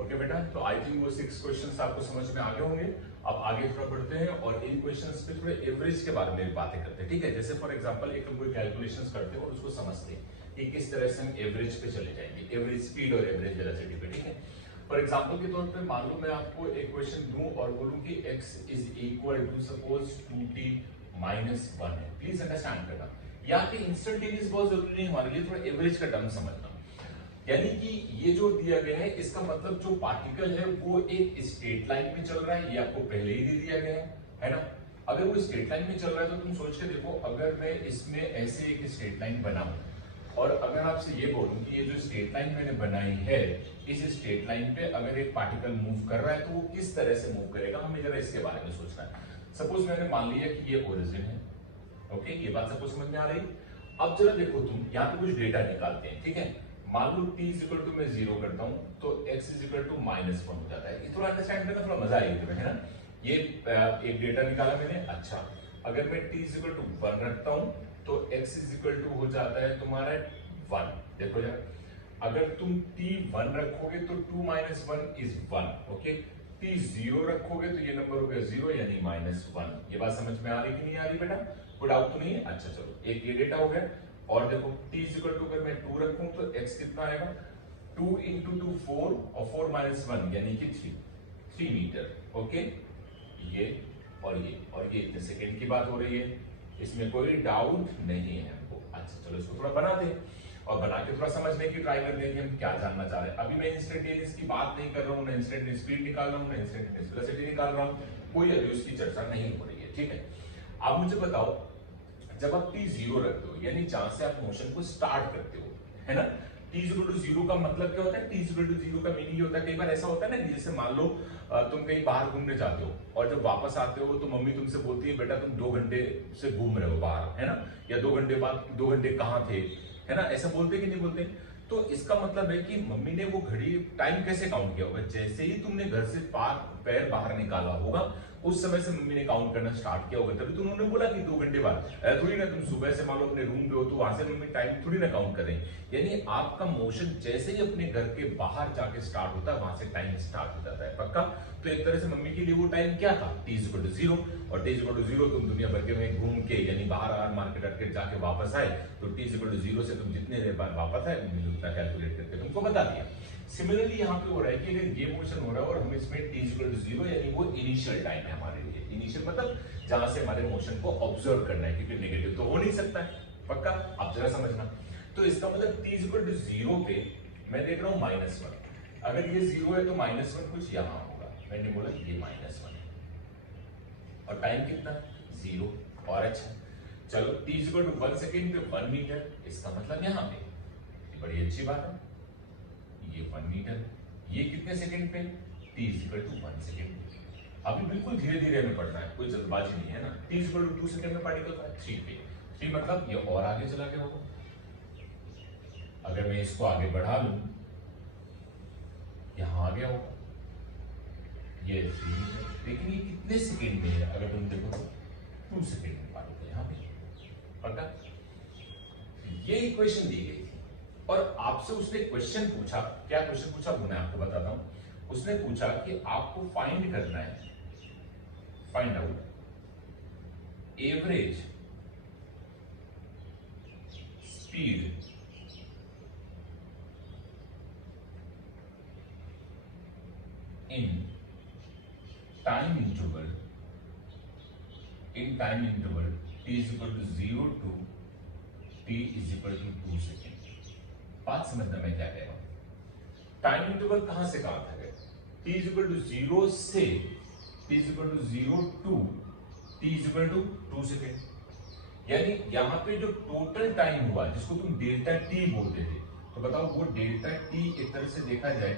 Okay बेटा, तो I think वो 6 क्वेश्चंस आपको समझ में आ गए होंगे। अब आगे थोड़ा बढ़ते हैं और इन क्वेश्चंस पे थोड़े एवरेज के बारे में भी बातें करते हैं, ठीक है। जैसे फॉर एग्जांपल एक हम कोई कैलकुलेशंस करते हैं और उसको समझते हैं कि किस तरह से हम एवरेज पे चले जाएंगे, एवरेज स्पीड और एवरेज वेलोसिटी पे, ठीक है। फॉर एग्जांपल के तौर पे मान लो मैं आपको एक क्वेश्चन दूं और बोलूं कि x is equal to suppose 2t minus 1 है। प्लीज अंडरस्टैंड करना, यहाँ पे इंस्टेंटेनियस बहुत जरूरी नहीं, हमारे लिए थोड़ा एवरेज का टर्म समझना। यानी कि ये जो दिया गया है इसका मतलब जो पार्टिकल है वो एक स्ट्रेट लाइन में चल रहा है, ये आपको पहले ही दे दिया गया है ना। अगर वो स्ट्रेट लाइन में चल रहा है तो तुम सोच के देखो, अगर मैं इसमें ऐसे एक स्ट्रेट लाइन बनाऊं और अगर आपसे ये बोलूं कि ये जो स्ट्रेट लाइन मैंने बनाई है, इस स्ट्रेट लाइन पे अगर एक पार्टिकल मूव कर रहा है तो वो किस तरह से मूव करेगा, हमें जरा इसके बारे में सोचना है। सपोज मैंने मान लिया कि ये ओरिजिन है, ओके, ये बात सबको समझ में आ रही। अब जरा देखो तुम यहाँ पे कुछ डेटा निकालते हैं, ठीक है। मान लो t इज इक्वल टू मैं 0 करता हूं तो x इज इक्वल टू -1 हो जाता है। ये थोड़ा अंडरस्टैंड करना थोड़ा मजा आएगा तुम्हें, है ना। ये एक डेटा निकाला मैंने। अच्छा, अगर मैं t इज इक्वल टू 1 रखता हूं तो x इज इक्वल टू हो जाता है तुम्हारा 1। देखो जरा, अगर तुम t 1 रखोगे तो 2 - 1 इज 1, ओके। t 0 रखोगे तो ये नंबर हो गया 0 यानी -1। ये बात समझ में आ रही कि नहीं आ रही बेटा? कोई डाउट तो नहीं है? अच्छा चलो, एक ये डेटा हो गया। और देखो t इक्वल टू अगर मैं 2 रखूं तो x कितना आएगा, 2 × 2 4 और 4 - 1 यानी कि 3 मीटर, ओके। ये और ये इतने सेकंड की बात हो रही है, इसमें कोई डाउट नहीं है हमको। अच्छा चलो, इसको थोड़ा बनाते हैं और बना के थोड़ा समझने की ट्राई करते हैं कि हम क्या जानना चाह रहे हैं। अभी मैं इंस्टेंटेनियस की बात नहीं कर रहा हूँ, ना इंस्टेंटेनियस स्पीड निकाल रहा हूँ, ना इंस्टेंटेनियस वेलोसिटी निकाल रहा हूँ, कोई अभी उसकी चर्चा नहीं हो रही है, ठीक है। आप मुझे बताओ, जब आप t 0 रखते हो यानी जहां से आप मोशन को स्टार्ट करते हो, है ना। t 0 का मतलब क्या होता है? t 0 का मीनिंग होता है, कई बार ऐसा होता है ना कि जैसे मान लो तुम कहीं बाहर घूमने जाते हो और जब वापस आते हो तो मम्मी तुमसे बोलती है बेटा तुम 2 घंटे से घूम रहे हो बाहर, है ना। या 2 घंटे बाद 2 घंटे कहाँ थे, है ना। ऐसा बोलते कि नहीं बोलते? तो इसका मतलब है कि मम्मी ने वो घड़ी टाइम कैसे काउंट किया होगा, जैसे ही तुमने घर से पैर बाहर निकाला होगा उस समय से मम्मी ने काउंट करना स्टार्ट किया होगा, तभी तो उन्होंने बोला कि 2 घंटे बाद। थोड़ी ना तुम सुबह से मान लो अपने रूम पे हो तो वहां से मम्मी टाइम थोड़ी ना काउंट करें। यानी आपका मोशन जैसे ही अपने घर के बाहर जाके स्टार्ट होता है वहां से टाइम स्टार्ट हो जाता है, पक्का। तो एक तरह से मम्मी के लिए वो टाइम क्या था, t = 0। और t = 0 तुम दुनिया भर के में घूम के यानी बाहर मार्केट जाके वापस आए तो t = 0 से तुम जितने देर बाद वापस आए मम्मी ने उतना कैलकुलेट करके तुमको बता दिया। सिमिलरली यहाँ पे हो रहा है कि अगर ये मोशन हो रहा है और हम इसमें t = 0 यानी वो इनिशियल टाइम है हमारे लिए। इनिशियल मतलब जहां से हमारे मोशन को ऑब्जर्व करना है, क्योंकि नेगेटिव तो हो नहीं सकता है, पक्का। आप जरा समझना, तो इसका मतलब t = 0 पे मैं देख रहा हूं -1। अगर ये 0 है तो -1 कुछ यहां होगा, मैंने बोला ये -1 है और टाइम कितना, 0। और अच्छा चलो, t = 1 सेकेंड पे 1 मीटर, इसका मतलब यहां पे बड़ी अच्छी बात है, ये 1 मीटर। ये कितने सेकंड पे, t = 1 सेकंड। अभी बिल्कुल धीरे धीरे हमें पढ़ना है, कोई जल्दबाजी नहीं है ना। t = 2 सेकंड में पार्टिकल का 3 पे, 3 मतलब ये और आगे चला गया होगा। अगर मैं इसको आगे बढ़ा लूं, यहां आ गया होगा, ये 3 मीटर। लेकिन ये कितने सेकंड में है, अगर तुम देखो तो 2 सेकंड में पार्टिकल यहां पे, पता। ये इक्वेशन दी गई थी और आपसे उसने क्वेश्चन पूछा, क्या क्वेश्चन पूछा वो मैं आपको बताता हूं। उसने पूछा कि आपको फाइंड करना है, find out average speed in time interval t = 0 to t = 2 second. बात समझना मैं क्या कह रहा हूं। टाइम इंटरवल कहां से कहां तक है, t = 0 से t = 0 to t = 2 सेकेंड। यानी यहां पे जो टोटल टाइम हुआ जिसको तुम डेल्टा t बोलते थे, तो बताओ वो डेल्टा t एक तरह से देखा जाए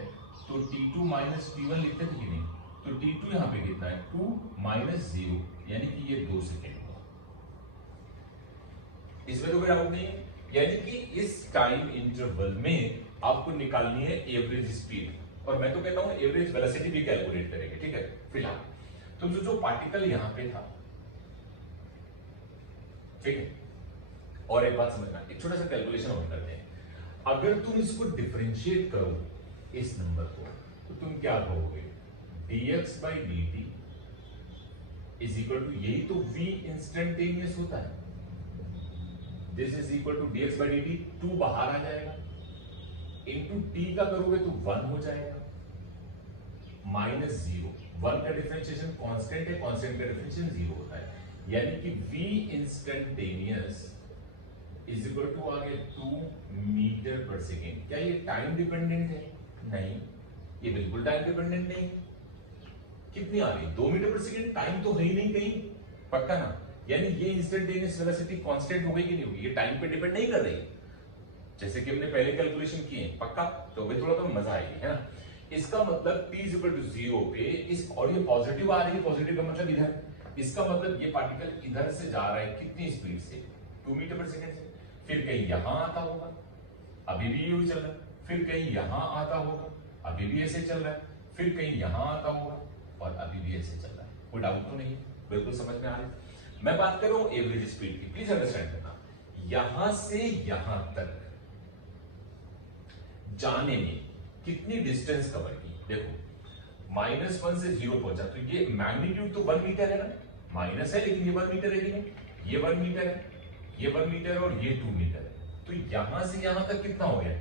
तो t2 - t1 लिखते थे कि नहीं, तो t2 यहां पे कितना है, 2 - 0 यानी कि ये 2 सेकेंड। इसमें तो कोई डाउट नहीं है। यानी कि इस टाइम इंटरवल में आपको निकालनी है एवरेज स्पीड, और मैं तो कहता हूं एवरेज वेलोसिटी भी कैलकुलेट करेंगे, ठीक है। फिलहाल तो जो पार्टिकल यहां पे था, ठीक है। और एक बात समझना, एक छोटा सा कैलकुलेशन और करते हैं। अगर तुम इसको डिफरेंशिएट करो इस नंबर को, तो तुम क्या कहोगे, dx by dt is equal to, यही तो v इंस्टेंटेनियस होता है, this is equal to dx by dt, 2 बाहर आ जाएगा, इनटू t का करोगे तो 1 हो जाएगा, माइनस 0, 1 का डिफरेंशिएशन कांस्टेंट है, कांस्टेंट का डिफरेंशिएशन 0 होता है, यानी कि v instantaneous is equal to आ गया 2 मीटर पर सेकेंड। क्या ये टाइम डिपेंडेंट है? नहीं, ये बिल्कुल टाइम डिपेंडेंट नहीं। कितनी आ गई? 2 मीटर पर सेकेंड, टाइम तो है ही नहीं कहीं, पक्का ना? यानी ये इंस्टेंटेनियस वेलोसिटी कांस्टेंट हो गई कि नहीं होगी? ये टाइम पे डिपेंड नहीं कर रही, जैसे कि हमने पहले कैलकुलेशन किए हैं, पक्का? तो अभी थोड़ा तो मजा आएगी, है ना? इसका मतलब t इक्वल टू 0 पे इस, और ये पॉजिटिव आ रही है, पॉजिटिव का मतलब इधर, इसका मतलब ये पार्टिकल इधर से जा रहा है कितनी स्पीड से? 2 मीटर पर सेकेंड से। फिर कहीं यहां आता होगा, अभी भी यही चल रहा है, फिर कहीं यहां आता होगा, अभी भी ऐसे चल रहा है, फिर कहीं यहां आता होगा और अभी भी ऐसे चल रहा है। कोई डाउट तो नहीं है? बिल्कुल समझ में आ रहा है। मैं बात कर रहा हूं एवरेज स्पीड की, प्लीज अंडरस्टैंड करना। यहां से यहां तक जाने में कितनी डिस्टेंस कवर की? देखो, -1 से 0 पहुंचा, तो ये मैग्नीट्यूड तो 1 मीटर है ना, माइनस है लेकिन ये 1 मीटर है कि नहीं? ये 1 मीटर है, ये 1 मीटर है और ये 2 मीटर है, तो यहां से यहां तक कितना हो गया?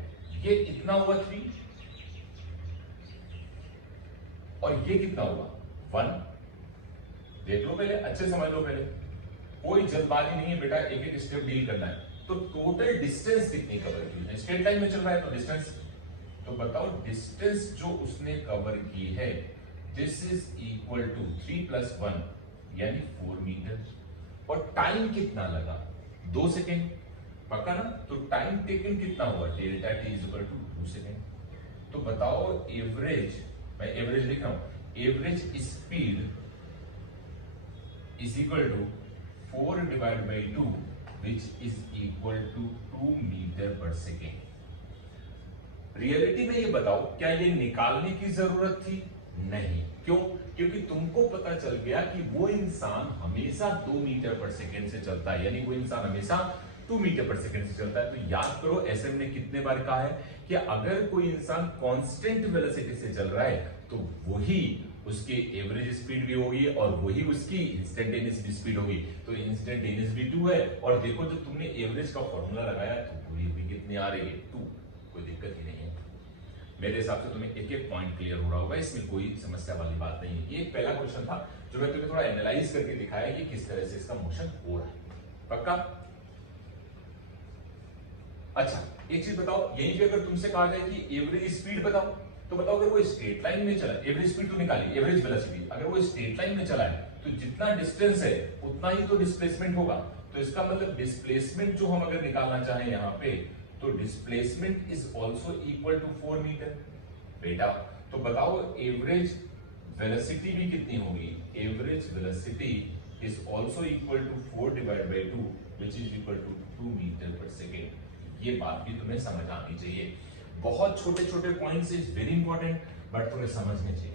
ये इतना हुआ 3, और ये कितना हुआ 1। देख लो पहले, अच्छे समझ लो पहले, कोई जल्दबाजी नहीं है बेटा, एक एक स्टेप डील करना है। तो टोटल डिस्टेंस कितनी कवर की? स्ट्रेट लाइन में चल रहा है तो डिस्टेंस, तो बताओ डिस्टेंस जो उसने कवर की है, दिस इज इक्वल टू 3 + 1 यानी 4 मीटर। और टाइम कितना लगा? 2 सेकेंड, पक्का ना? तो टाइम टेकन कितना हुआ? Delta t is equal to 2 second. तो बताओ एवरेज, मैं एवरेज लिख रहा हूं, average speed is equal to 4 divide by 2 which is equal to 2 metre per second. Reality में ये बताओ, क्या ये निकालने की जरूरत थी? नहीं। क्यों? क्योंकि तुमको पता चल गया कि वो इंसान हमेशा 2 मीटर पर सेकेंड से चलता है, यानी वो इंसान हमेशा 2 मीटर पर सेकेंड से चलता है। तो याद करो, ऐसे हमने कितने बार कहा है कि अगर कोई इंसान कांस्टेंट वेलोसिटी से चल रहा है तो वही उसकी एवरेज स्पीड भी होगी और वही उसकी इंस्टेंटेनियस स्पीड होगी। तो इंस्टेंटेनियस भी 2 है, और देखो जब तुमने एवरेज का फॉर्मूला लगाया तो पूरी भी कितनी आ रही है? 2। कोई दिक्कत ही नहीं है। मेरे हिसाब से तुम्हें एक एक पॉइंट क्लियर हो रहा होगा, इसमें कोई समस्या वाली बात नहीं है। ये पहला क्वेश्चन था जो मैं तुम्हें थोड़ा एनालाइज करके दिखाया कि किस तरह से इसका मोशन हो रहा है, पक्का? अच्छा, एक चीज बताओ, यहीं पे अगर तुमसे कहा जाए कि एवरेज स्पीड बताओ, तो बताओ अगर वो स्ट्रेट लाइन में चला, एवरेज स्पीड तो निकाली, एवरेज वेलोसिटी, अगर वो स्ट्रेट लाइन में चला है तो जितना डिस्टेंस है उतना ही तो डिस्प्लेसमेंट होगा। तो इसका मतलब डिस्प्लेसमेंट जो हम अगर निकालना चाहें यहां पे, तो displacement is also equal to 4 metre बेटा। तो बताओ एवरेज वेलोसिटी भी कितनी होगी? Average velocity is also equal to 4 divide by 2 which is equal to 2 metre per second. ये बात भी तुम्हें समझ आनी चाहिए। बहुत छोटे छोटे points is very important, but तुम्हें समझने चाहिए।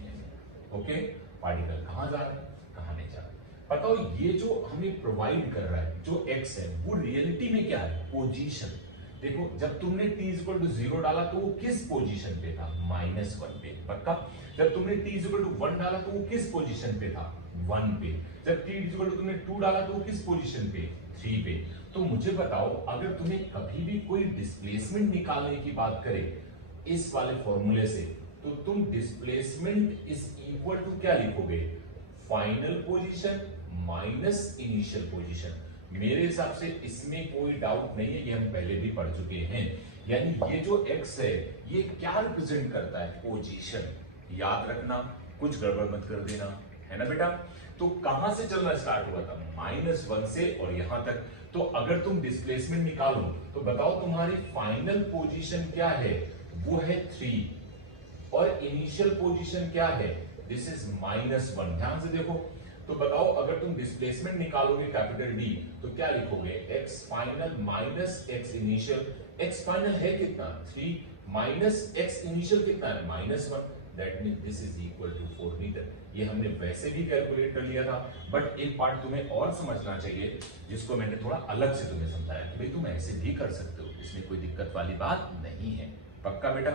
ओके, पार्टिकल कहां जा रहे हैं, कहां नहीं जा रहे। बताओ ये जो हमें प्रोवाइड कर रहा है जो एक्स है, वो रियलिटी में क्या है? पोजीशन। देखो, जब तुमने t इक्वल टू 0 डाला तो वो किस पोजीशन पे था? -1 पे, पक्का? जब तुमने t इक्वल टू 1 डाला तो वो किस पोजीशन पे था? 1 पे। जब t इक्वल टू तुमने 2 डाला तो वो किस पोजीशन पे? 3 पे। तो मुझे बताओ, अगर तुम्हें कभी भी कोई डिस्प्लेसमेंट निकालने की बात करे इस वाले फॉर्मूले से, तो तुम डिस्प्लेसमेंट इज इक्वल टू क्या लिखोगे? Final position minus initial position. मेरे हिसाब से इसमें कोई डाउट नहीं है, ये हम पहले भी पढ़ चुके हैं। यानी ये जो x है ये क्या रिप्रेजेंट करता है? पोजीशन। याद रखना, कुछ गड़बड़ मत कर देना, है ना बेटा? तो कहां से चलना स्टार्ट हुआ था? -1 से और यहां तक। तो अगर तुम डिस्प्लेसमेंट निकालो तो बताओ तुम्हारी फाइनल पोजीशन क्या है? वो है 3, और इनिशियल पोजीशन क्या है? This is -1। ध्यान से देखो, तो बताओ अगर तुम डिस्प्लेसमेंट निकालोगे कैपिटल D तो क्या लिखोगे? x final minus x initial. x final है कितना? 3 माइनस x इनिशियल कितना है? -1। That means this is equal to 4 metre. ये हमने वैसे भी कैलकुलेट कर लिया था, बट एक पार्ट तुम्हें और समझना चाहिए जिसको मैंने थोड़ा अलग से तुम्हें समझाया कि भाई तुम ऐसे भी कर सकते हो, इसमें कोई दिक्कत वाली बात नहीं है। पक्का बेटा?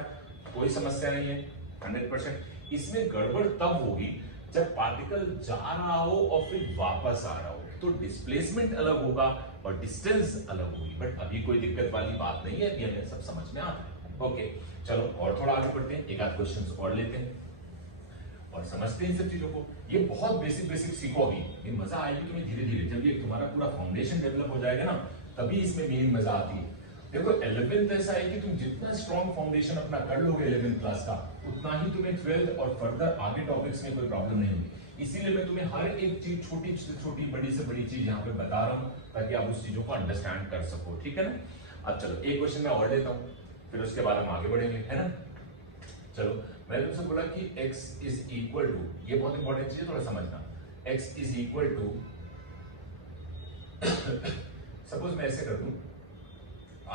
कोई समस्या नहीं है? 100%। इसमें गड़बड़ तब होगी जब पार्टिकल जा रहा हो और फिर वापस आ रहा हो, तो डिस्प्लेसमेंट अलग होगा और डिस्टेंस अलग होगी। बट अभी कोई दिक्कत वाली बात नहीं है, अभी हमें सब समझ में आता है। ओके चलो और थोड़ा आगे बढ़ते हैं, एक आध क्वेश्चन और लेते हैं और समझते हैं इन सब चीजों को। ये बहुत बेसिक बेसिक सीखो अभी, ये मजा आएगी तुम्हें धीरे धीरे। जब ये तुम्हारा पूरा फाउंडेशन डेवलप हो जाएगा ना, तभी इसमें मेन मजा आती है। देखो 11th ऐसा है कि तुम जितना स्ट्रॉन्ग फाउंडेशन अपना कर लोगे 11th क्लास का, उतना ही तुम्हें 12th और फर्दर आगे टॉपिक्स में कोई प्रॉब्लम नहीं होगी। इसीलिए मैं तुम्हें हर एक चीज, छोटी से छोटी, बड़ी से बड़ी चीज यहाँ पे बता रहा हूँ, ताकि आप उस चीजों को अंडरस्टैंड कर सको, ठीक है ना। अब चलो एक क्वेश्चन मैं और लेता हूँ, फिर उसके बाद हम आगे बढ़ेंगे, है ना। चलो मैंने तुमसे बोला कि x इज इक्वल टू, ये बहुत इंपॉर्टेंट चीज है, थोड़ा समझना। x is equal to, suppose मैं ऐसे कर दूं,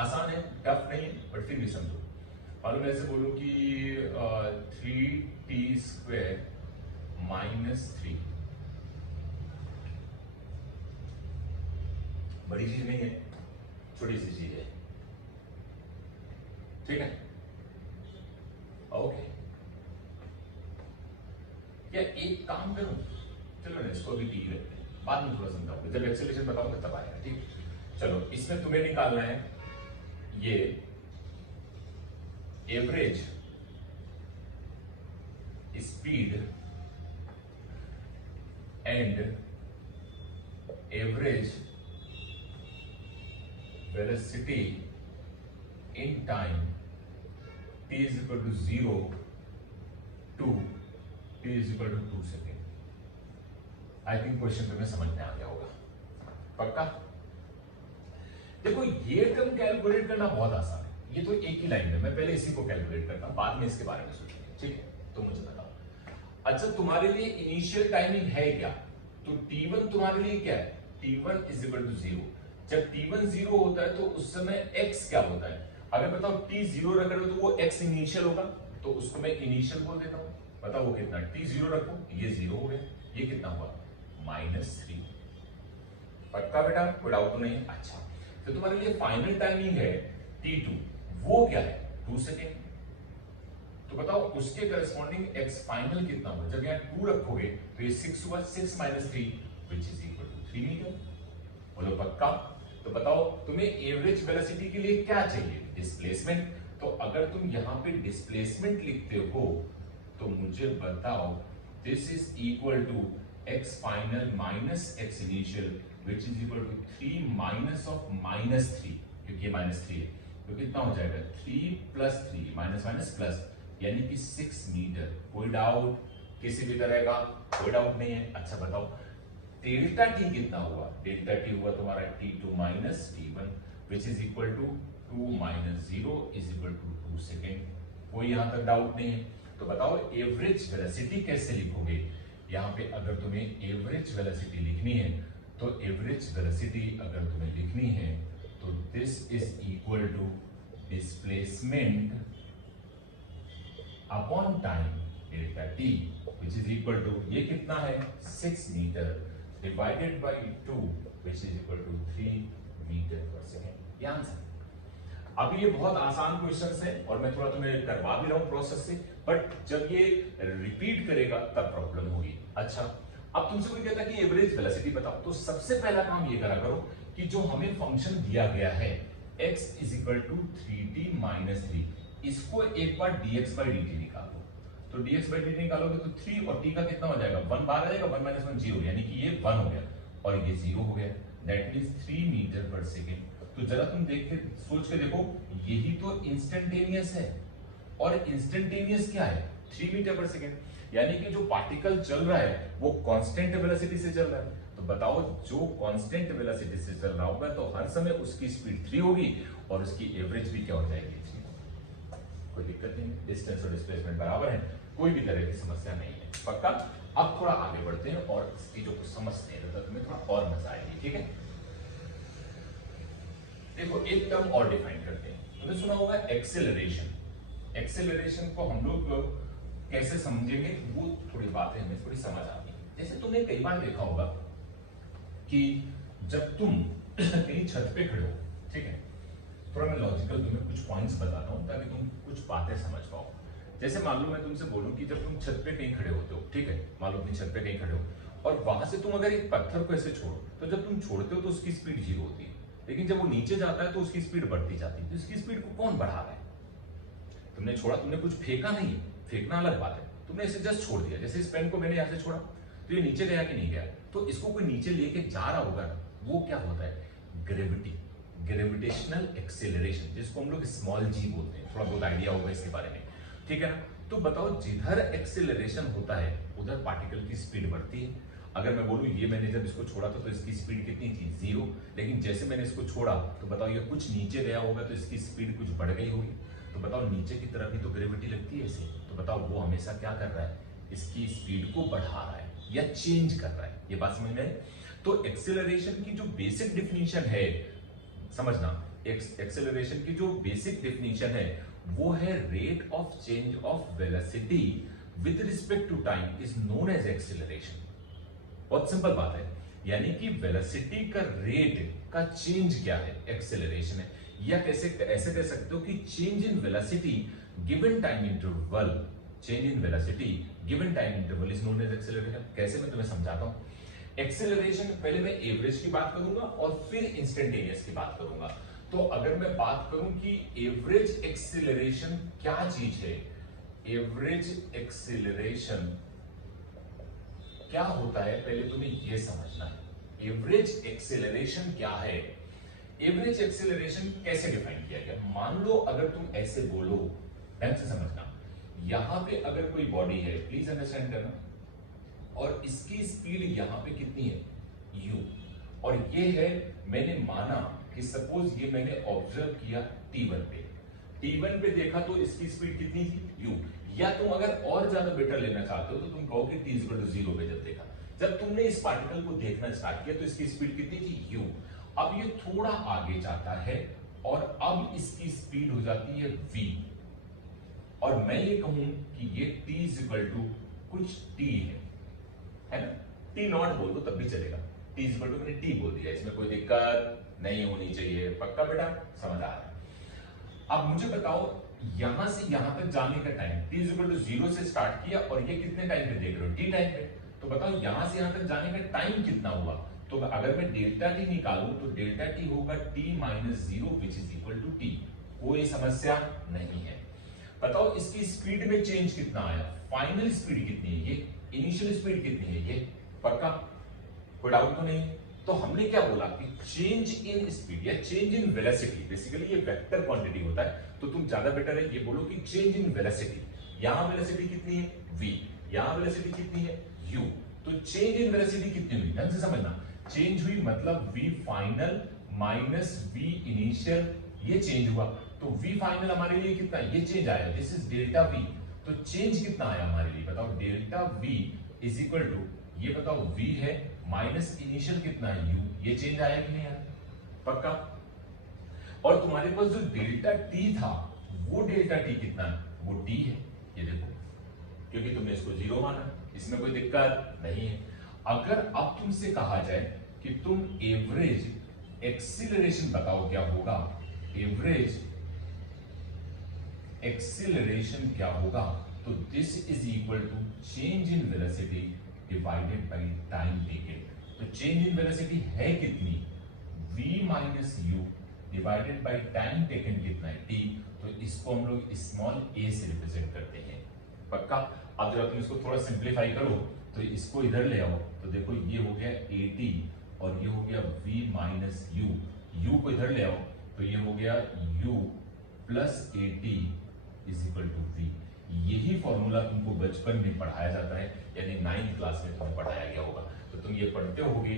आसान है, टफ नहीं है, बट फिर भी समझो। और मैं ऐसे बोलूं कि 3t² - 3, बड़ी चीज नहीं है, छोटी सी चीज है, ठीक है। ओके या एक काम करूं, चलो ना इसको अभी ठीक रखते हैं, बाद में थोड़ा समझाऊंगा, जब एक्सेलरेशन बताऊंगा तब आएगा, ठीक। चलो इसमें तुम्हें निकालना है ये average speed and average velocity in time t is equal to 0 to t is equal to 2 second. I think question तुम्हें समझ में आ गया होगा, पक्का। देखो ये टर्म कैलकुलेट करना बहुत आसान है, ये तो एक ही लाइन में, मैं पहले इसी को कैलकुलेट करता हूं, बाद में इसके बारे में सोचेंगे, ठीक है। तो मुझे बताओ, अच्छा तुम्हारे लिए इनिशियल टाइमिंग है क्या, तो t1 तुम्हारे लिए क्या है, t1 is equal to 0। जब t1 0 होता है तो उस समय x क्या होता है, अगर बताओ t 0 रख रहे हो तो वो x इनिशियल होगा, तो उसको मैं इनिशियल बोल देता हूं। बताओ वो कितना, t 0 रखो, ये 0 हो गया, ये कितना हुआ -3। पक्का बेटा, कोई डाउट तो नहीं है। अच्छा तो तुम्हारे लिए फाइनल टाइमिंग है t2, वो क्या है 2 सेकेंड। तो बताओ उसके करस्पॉन्डिंग x फाइनल कितना हुआ, जब यहाँ 2 रखोगे तो ये 6 हुआ, 6 - 3 which is equal to 3 metre. बोलो पक्का। तो बताओ तुम्हें एवरेज वेलोसिटी के लिए क्या चाहिए, डिस्प्लेसमेंट। तो अगर तुम यहाँ पे डिस्प्लेसमेंट लिखते हो तो मुझे बताओ this is equal to x final minus x initial which is equal to 3 minus of -3, क्योंकि ये -3 है तो कितना हो जाएगा 3 + 3 माइनस माइनस प्लस, यानी कि 6 मीटर। कोई डाउट किसी भी तरह का, कोई डाउट नहीं है। अच्छा बताओ डेल्टा टी कितना हुआ, डेल्टा टी हुआ तुम्हारा t2 minus t1 which is equal to 2 - 0 is equal to 2 second. कोई यहां तक डाउट नहीं है। तो बताओ एवरेज वेलोसिटी कैसे लिखोगे, यहां पे अगर तुम्हें एवरेज वेलोसिटी लिखनी है तो एवरेज वेलोसिटी अगर तुम्हें लिखनी है तो this is equal to displacement upon time delta T which is equal to, ये कितना है 6 metre divided by 2 which is equal to 3 metre per second. ये आंसर। अभी ये बहुत आसान क्वेश्चंस है और मैं थोड़ा तुम्हें करवा भी रहा हूं प्रोसेस से, बट जब ये रिपीट करेगा तब प्रॉब्लम होगी। अच्छा अब तुमसे कोई कहता है कि एवरेज वेलोसिटी बताओ, तो सबसे पहला काम ये करा करो कि जो हमें फंक्शन दिया गया है x is equal to 3t - 3, इसको एक बार dx/dt निकालो। तो dx/dt निकालोगे तो 3 और t का कितना हो जाएगा 1 बाहर आ जाएगा, 1 - 1 0, यानी कि ये 1 हो गया और ये 0 हो गया, that means 3 metre per second. तो जरा तुम देख के सोच के देखो, यही तो इंस्टेंटेनियस है और इंस्टेंटेनियस क्या है 3 मीटर पर सेकेंड, यानी कि जो पार्टिकल चल रहा है वो कांस्टेंट वेलोसिटी से चल रहा है। तो बताओ जो कांस्टेंट वेलोसिटी से चल रहा होगा तो हर समय उसकी स्पीड 3 होगी और उसकी एवरेज भी क्या हो जाएगी 3। कोई दिक्कत नहीं, डिस्टेंस और डिस्प्लेसमेंट बराबर है, कोई भी तरह की समस्या नहीं है, पक्का। अब थोड़ा आगे बढ़ते हैं और चीजों को समझते हैं, तो तुम्हें थोड़ा और मजा आएगी, ठीक है। देखो एक टर्म और डिफाइन करते हैं, तुमने सुना होगा एक्सेलरेशन। एक्सेलरेशन को हम लोग कैसे समझेंगे, वो थोड़ी बातें हमें थोड़ी समझ आती है। जैसे तुमने कई बार देखा होगा कि जब तुम कहीं छत पे खड़े हो, ठीक है, थोड़ा मैं लॉजिकल तुम्हें कुछ पॉइंट्स बताता हूं ताकि तुम कुछ बातें समझ पाओ। जैसे मान लो मैं तुमसे बोलूं कि जब तुम छत पे कहीं खड़े होते हो, ठीक है, मान लो अपनी छत पे कहीं खड़े हो और वहां से तुम अगर एक पत्थर को ऐसे छोड़ो, तो जब तुम छोड़ते हो तो उसकी स्पीड 0 होती है, लेकिन जब वो नीचे जाता है तो उसकी स्पीड बढ़ती जाती है। तो इसकी स्पीड को कौन बढ़ा रहा है? तुमने छोड़ा, तुमने कुछ फेंका नहीं, फेंकना अलग बात है, तुमने इसे जस्ट छोड़ दिया। जैसे इस पेन को मैंने यहां से छोड़ा तो ये नीचे गया कि नहीं गया? तो इसको कोई नीचे लेके जा रहा होगा, वो क्या होता है? ग्रेविटी, ग्रेविटेशनल एक्सेलरेशन, जिसको हम लोग स्मॉल जी बोलते हैं। थोड़ा बहुत आइडिया होगा इसके बारे में, ठीक है ना? तो बताओ, जिधर एक्सेलरेशन होता है उधर पार्टिकल की स्पीड बढ़ती है। अगर मैं बोलूं ये मैंने जब इसको छोड़ा था तो इसकी स्पीड कितनी थी? 0, लेकिन जैसे मैंने इसको छोड़ा तो बताओ ये कुछ नीचे गया होगा तो इसकी स्पीड कुछ बढ़ गई होगी। तो बताओ, नीचे की तरफ ही तो ग्रेविटी लगती है इसे, तो बताओ वो हमेशा क्या कर रहा है? इसकी स्पीड को बढ़ा रहा है या चेंज कर रहा है। ये बात समझ में? तो एक्सेलरेशन की जो बेसिक डिफिनीशन है, समझना, एक्सेलरेशन की जो बेसिक डिफिनीशन है वो है rate of change of velocity with respect to time is known as acceleration. बहुत सिंपल बात है, यानी कि वेलोसिटी का रेट का चेंज क्या है? एक्सेलरेशन है। या कैसे ऐसे कह सकते हो कि change in velocity given time interval, change in velocity given time interval is known as acceleration. कैसे, मैं तुम्हें समझाता हूं। एक्सेलरेशन, पहले मैं एवरेज की बात करूंगा और फिर इंस्टेंटेनियस की बात करूंगा। तो अगर मैं बात करूं कि एवरेज एक्सेलरेशन क्या चीज है, एवरेज एक्सेलरेशन क्या होता है, पहले तुम्हें यह समझना है। एवरेज एक्सेलरेशन क्या है? एवरेज एक्सेलरेशन कैसे डिफाइन किया गया? मान लो अगर तुम ऐसे बोलो, ध्यान से समझना, यहां पे अगर कोई बॉडी है, प्लीज अंडरस्टैंड करना, और इसकी स्पीड यहां पे कितनी है? u, और ये है, मैंने माना कि सपोज ये मैंने ऑब्जर्व किया t1 पे, t1 पे देखा तो इसकी स्पीड कितनी थी? u। या तुम अगर और ज्यादा बेटर लेना चाहते हो तो तुम कहो कि t0 पे जब देखा, जब तुमने इस पार्टिकल को देखना स्टार्ट किया तो इसकी स्पीड कितनी थी? u। अब ये थोड़ा आगे जाता है और अब इसकी स्पीड हो जाती है v, और मैं ये कहूं कि ये t कुछ t है ना? t नॉट बोल दो तब भी चलेगा, t मैंने t बोल दिया, इसमें कोई दिक्कत नहीं होनी चाहिए। पक्का बेटा, समझ आ रहा है? अब मुझे बताओ, यहां से यहां तक जाने का टाइम t 0 से स्टार्ट किया और ये कितने टाइम पे देख रहे हो? t टाइम पे। तो बताओ यहां से यहां तक जाने का टाइम कितना हुआ? तो अगर मैं डेल्टा टी निकालूं तो डेल्टा टी होगा t - 0 which is equal to t। कोई समस्या नहीं है। बताओ इसकी स्पीड में चेंज कितना आया? फाइनल स्पीड कितनी है? ये इनिशियल स्पीड कितनी है? ये पक्का, कोई डाउट तो नहीं? तो हमने क्या बोला कि चेंज इन स्पीड या चेंज इन वेलोसिटी, बेसिकली ये वेक्टर क्वांटिटी होता है, तो तुम ज्यादा बेटर है ये बोलो कि चेंज इन वेलोसिटी। यहां वेलोसिटी कितनी है? v, यहां वेलोसिटी कितनी है? u। तो चेंज इन वेलोसिटी कितनी हुई? ध्यान से समझना, चेंज हुई मतलब v final minus v initial, ये चेंज हुआ। तो v फाइनल हमारे लिए कितना? ये चेंज आया, दिस इज डेल्टा v। तो चेंज कितना आया हमारे लिए? बताओ, delta v is equal to, ये बताओ v है माइनस इनिशियल कितना है? u। ये चेंज आया कि नहीं आया? पक्का। और तुम्हारे पास जो डेल्टा t था वो डेल्टा t कितना है? वो t है, ये देखो, क्योंकि तुमने इसको 0 माना, इसमें कोई दिक्कत नहीं है। अगर अब तुमसे कहा जाए कि तुम एवरेज एक्सीलरेशन बताओ क्या होगा, एवरेज एक्सीलरेशन क्या होगा, तो this is equal to change in velocity divided by time taken. तो चेंज इन वेलोसिटी है कितनी? v minus u divided by time taken कितना है? t। तो इसको हम लोग स्मॉल a से रिप्रेजेंट करते हैं। पक्का। अब जब तुम इसको थोड़ा सिंप्लीफाई करो तो इसको इधर ले आओ, तो देखो ये हो गया at और ये हो गया v माइनस u। u को इधर ले आओ तो ये हो गया u plus at is equal to v। यही फॉर्मूला तुमको बचपन में पढ़ाया जाता है, यानी 9th क्लास में तुम्हें पढ़ाया गया होगा। तो तुम ये पढ़ते होगे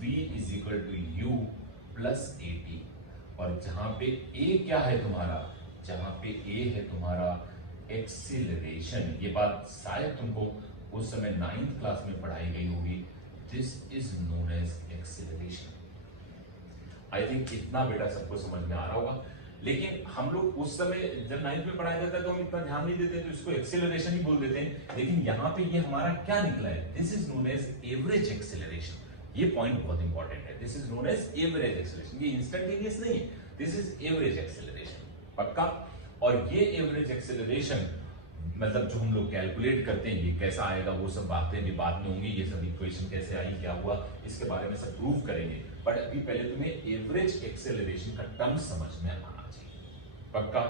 v is equal to u plus at। और जहां पे a क्या है तुम्हारा? जहां पे a है तुम्हारा एक्सीलरेशन। ये बात शायद तुमको उस समय 9th क्लास में पढ़ाई गई होगी। This is known as acceleration. I think इतना बेटा सबको समझ में आ रहा होगा। लेकिन हम लोग उस समय जब 9th में पढ़ाया जाता है तो हम इतना ध्यान नहीं देते, तो इसको एक्सीलरेशन ही बोल देते हैं। लेकिन यहाँ पे ये हमारा क्या निकला है? This is known as average acceleration. ये पॉइंट बहुत इंपॉर्टेंट है। This is known as average acceleration. ये इंस्टेंटेनियस नहीं है, दिस इज एवरेज एक्सीलरेशन। पक्का। और ये एवरेज एक्सीलरेशन मतलब जो हम लोग कैलकुलेट करते हैं ये कैसा आएगा, वो सब बातें भी बाद में होंगी। ये सब इक्वेशन कैसे आई, क्या हुआ, इसके बारे में सब प्रूव करेंगे। बट अभी पहले तुम्हें एवरेज एक्सेलरेशन का टर्म समझ में आना चाहिए। पक्का,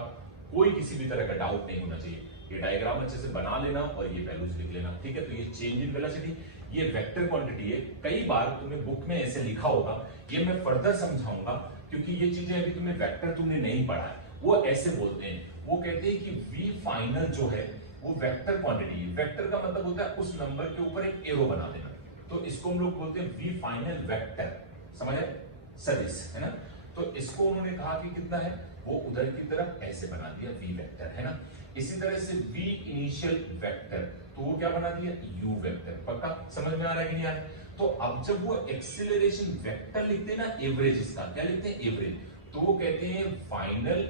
कोई किसी भी तरह का डाउट नहीं होना चाहिए। ये डायग्राम अच्छे से बना लेना और ये वैल्यूज लिख लेना, ठीक है। तो ये चेंज इन वेलोसिटी, ये वेक्टर क्वांटिटी है। कई बार तुम्हें बुक में ऐसे लिखा होगा, ये मैं फर्दर समझाऊंगा, क्योंकि ये चीजें अभी तुम्हें वेक्टर तुमने नहीं पढ़ा है। वो ऐसे बोलते हैं, वो कहते हैं कि वी फाइनल जो है वो वेक्टर क्वांटिटी है। वेक्टर का मतलब होता है उस नंबर के ऊपर एक एरो बना देना, तो इसको हम लोग बोलते हैं वी फाइनल वेक्टर, समझ आए, सदिश, है ना। तो इसको उन्होंने कहा कि कितना है, वो उधर की तरफ ऐसे बना दिया वी वेक्टर, है ना। इसी तरह से वी इनिशियल वेक्टर, तो वो क्या बना दिया, यू वेक्टर। पक्का समझ में आ रहा है कि नहीं आ रहा है। तो अब जब वो एक्सीलरेशन वेक्टर लिखते हैं ना, एवरेज, इसका क्या लिखते हैं, एवरेज, तो वो कहते हैं फाइनल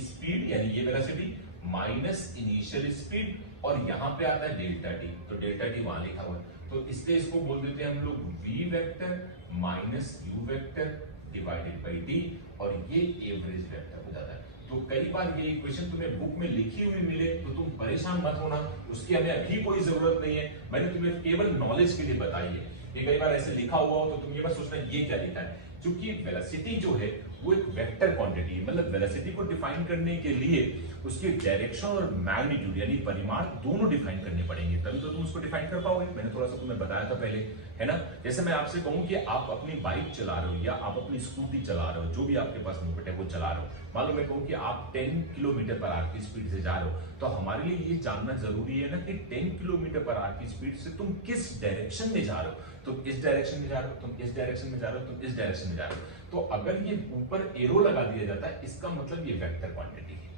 स्पीड यानी ये वेलोसिटी माइनस इनिशियल स्पीड, और यहां पे आता है डेल्टा टी, तो डेल्टा टी वहां लिखा हुआ है, तो इसलिए इसको बोल देते हैं हम लोग v vector minus u vector divided by d, और ये एवरेज वेक्टर हो जाता है। तो कई बार ये इक्वेशन तुम्हें बुक में लिखी हुई मिले तो तुम परेशान मत होना, उसकी हमें अभी कोई जरूरत नहीं है, मैंने तुम्हें केवल नॉलेज के लिए बताई है। ये कई बार ऐसे लिखा हुआ हो तो तुम ये मत सोचना ये क्या लिखा है, क्योंकि वेलोसिटी जो है वो एक वेक्टर क्वांटिटी है। मतलब वेलोसिटी को डिफाइन करने के लिए उसकी डायरेक्शन और मैग्नीट्यूड यानी परिमाण दोनों डिफाइन करने पड़ेंगे, तभी तो तुम उसको डिफाइन कर पाओगे। मैंने थोड़ा सा तुम्हें बताया था पहले, है ना। जैसे मैं आपसे कहूं कि आप अपनी बाइक चला रहे हो या आप अपनी स्कूटी चला रहे हो, जो भी आपके पास मोपेड है वो चला रहे हो, मान लो मैं कहूं कि आप 10 किलोमीटर पर आवर की स्पीड से जा रहे हो, तो हमारे लिए ये जानना जरूरी है ना कि 10 किलोमीटर पर आवर की स्पीड से तुम किस डायरेक्शन में जा रहे हो। तुम इस डायरेक्शन में जा रहे हो, तुम इस डायरेक्शन में जा रहे हो, तुम इस डायरेक्शन में जा रहे हो। तो अगर ये ऊपर एरो लगा दिया जाता है, इसका मतलब ये वेक्टर क्वांटिटी है।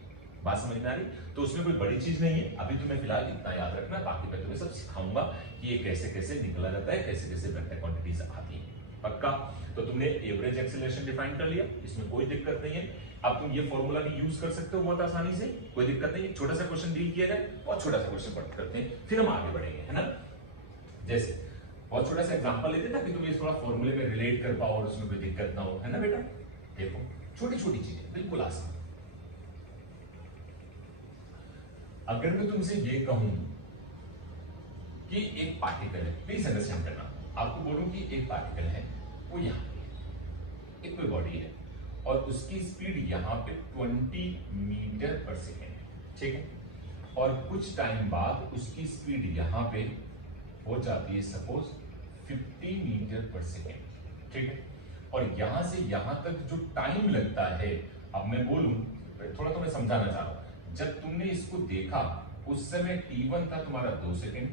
बात समझ में आ रही, तो उसमें कोई बड़ी चीज नहीं है। अभी तुम्हें फिलहाल इतना याद रखना, बाकी मैं तुम्हें सब सिखाऊंगा कि ये कैसे कैसे निकला जाता है, कैसे कैसे वेक्टर क्वांटिटीज आती है। पक्का, तो तुमने एवरेज एक्सीलरेशन डिफाइन कर लिया, इसमें कोई दिक्कत नहीं है। अब तुम ये फॉर्मूला भी यूज कर सकते हो बहुत आसानी से, कोई दिक्कत नहीं है। छोटा सा क्वेश्चन डील किया जाए, बहुत छोटा सा क्वेश्चन पढ़ करते हैं, फिर हम आगे बढ़ेंगे, है ना। जैसे बहुत छोटा सा एग्जांपल लेते हैं ताकि तुम ये थोड़ा फॉर्मूले में रिलेट कर पाओ और उसमें कोई दिक्कत ना हो, है ना बेटा। देखो छोटी छोटी चीजें बिल्कुल आसान। अगर मैं तुमसे ये कहूं कि एक पार्टिकल है, प्लीज अंडरस्टैंड करना, आपको बोलूं कि एक पार्टिकल है, वो यहां एक कोई बॉडी है और उसकी स्पीड यहां पे 20 मीटर पर सेकेंड है, ठीक है। और कुछ टाइम बाद उसकी स्पीड यहां पे हो जाती है सपोज 50 मीटर पर सेकेंड, ठीक है। और यहां से यहां तक जो टाइम लगता है, अब मैं बोलूं, थोड़ा तो मैं समझाना चाह रहा हूं। जब तुमने इसको देखा उस समय t1 था तुम्हारा 2 सेकेंड,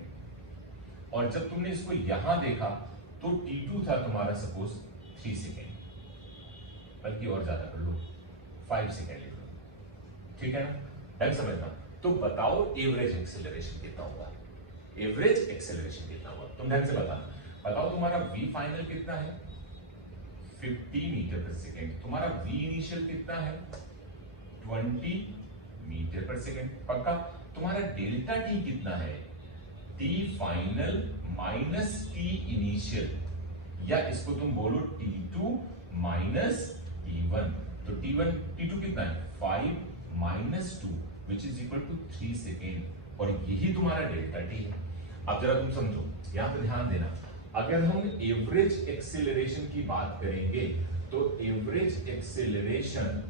और जब तुमने इसको यहां देखा तो t2 था तुम्हारा सपोज 3 सेकेंड, बल्कि और ज्यादा कर लो 5 सेकेंड ले लो, ठीक है ना। ढंग समझना। तो बताओ एवरेज एक्सेलरेशन कितना होगा, एवरेज एक्सेलरेशन कितना होगा, तुम ढंग से बताओ तुम्हारा v फाइनल कितना है 50 मीटर पर सेकेंड, तुम्हारा v इनिशियल कितना है 20 मीटर पर सेकेंड। पक्का। तुम्हारा डेल्टा टी कितना है, T final minus T initial, या इसको तुम बोलो T2 माइनस T1। तो T1 T2 कितना है 5 माइनस 2 which is equal to 3 second, और यही तुम्हारा डेल्टा टी है। अब जरा तुम समझो, यहां पर ध्यान देना, अगर हम एवरेज एक्सेलरेशन की बात करेंगे तो एवरेज एक्सेलरेशन,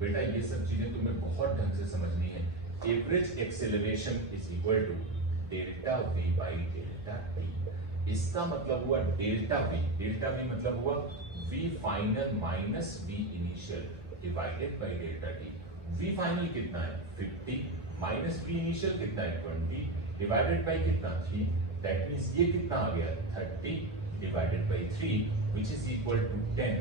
बेटा ये सब चीजें तुम्हें बहुत ढंग से समझनी है। Average acceleration is equal to delta v by delta t. इसका मतलब हुआ डेल्टा वी मतलब हुआ v final minus v initial divided by delta t. V final कितना है 50 माइनस वी इनिशियल कितना है 20 डिवाइडेड बाई कितना 3, दैट मींस ये कितना आ गया 30 divided by 3 which is equal to 10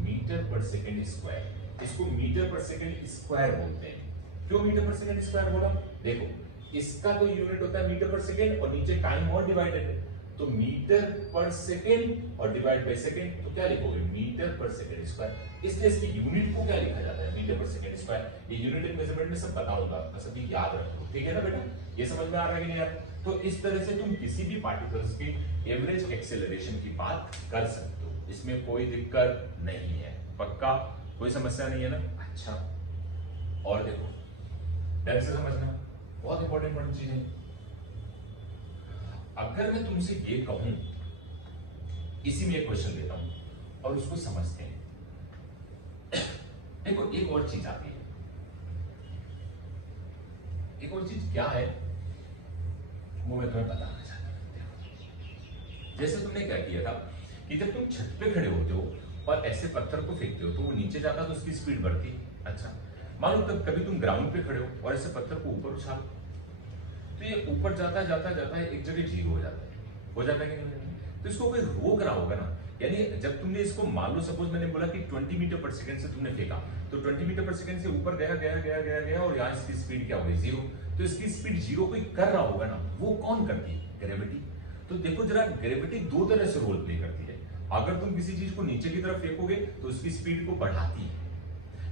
metre per second square. इसको मीटर पर सेकंड स्क्वायर बोलते हैं। क्यों मीटर पर सेकंड स्क्वायर बोला, देखो इसका तो यूनिट होता है मीटर पर सेकंड और नीचे टाइम और डिवाइडेड है, तो मीटर पर सेकंड और डिवाइड बाय सेकंड, तो क्या लिखोगे मीटर पर सेकंड स्क्वायर। इसलिए इसकी यूनिट को क्या लिखा जाता है मीटर पर सेकंड स्क्वायर। ये यूनिट इन मेजरमेंट में सब बताऊंगा, बस अभी याद रखो, ठीक है ना बेटा। ये समझ में आ रहा है कि नहीं यार। तो इस तरह से तुम किसी भी पार्टिकल्स की एवरेज एक्सेलरेशन की बात कर सकते हो, इसमें कोई दिक्कत नहीं है। पक्का, कोई समस्या नहीं है ना। अच्छा, और देखो ढंग से समझना, बहुत इंपॉर्टेंट चीज है। अगर मैं तुमसे ये कहूं, इसी में एक क्वेश्चन देता हूं और उसको समझते हैं। देखो एक और चीज आती है, एक और चीज क्या है वो मैं तुम्हें बताना चाहता हूं। जैसे तुमने क्या किया था कि जब तुम छत पे खड़े होते हो और ऐसे पत्थर को फेंकते हो तो वो नीचे जाता तो उसकी स्पीड बढ़ती। अच्छा, मान लो तब कभी तुम ग्राउंड पे खड़े हो और ऐसे पत्थर को ऊपर उछालो तो ये ऊपर जाता है जाता है जाता है, एक जगह जीरो हो जाता है। हो जाता है कि नहीं? तो इसको कोई रोक रहा होगा ना। यानी जब तुमने इसको मान लो, सपोज मैंने बोला कि 20 मीटर पर सेकंड से तुमने फेंका, तो 20 मीटर पर सेकंड से ऊपर गया गया गया गया गया और यहाँ इसकी स्पीड क्या हो गई? जीरो। तो इसकी स्पीड जीरो कोई कर रहा होगा ना, वो कौन करती है? ग्रेविटी। तो देखो जरा, ग्रेविटी दो तरह से रोल प्ले करती है। अगर तुम किसी चीज को नीचे की तरफ फेंकोगे तो उसकी स्पीड को बढ़ाती है,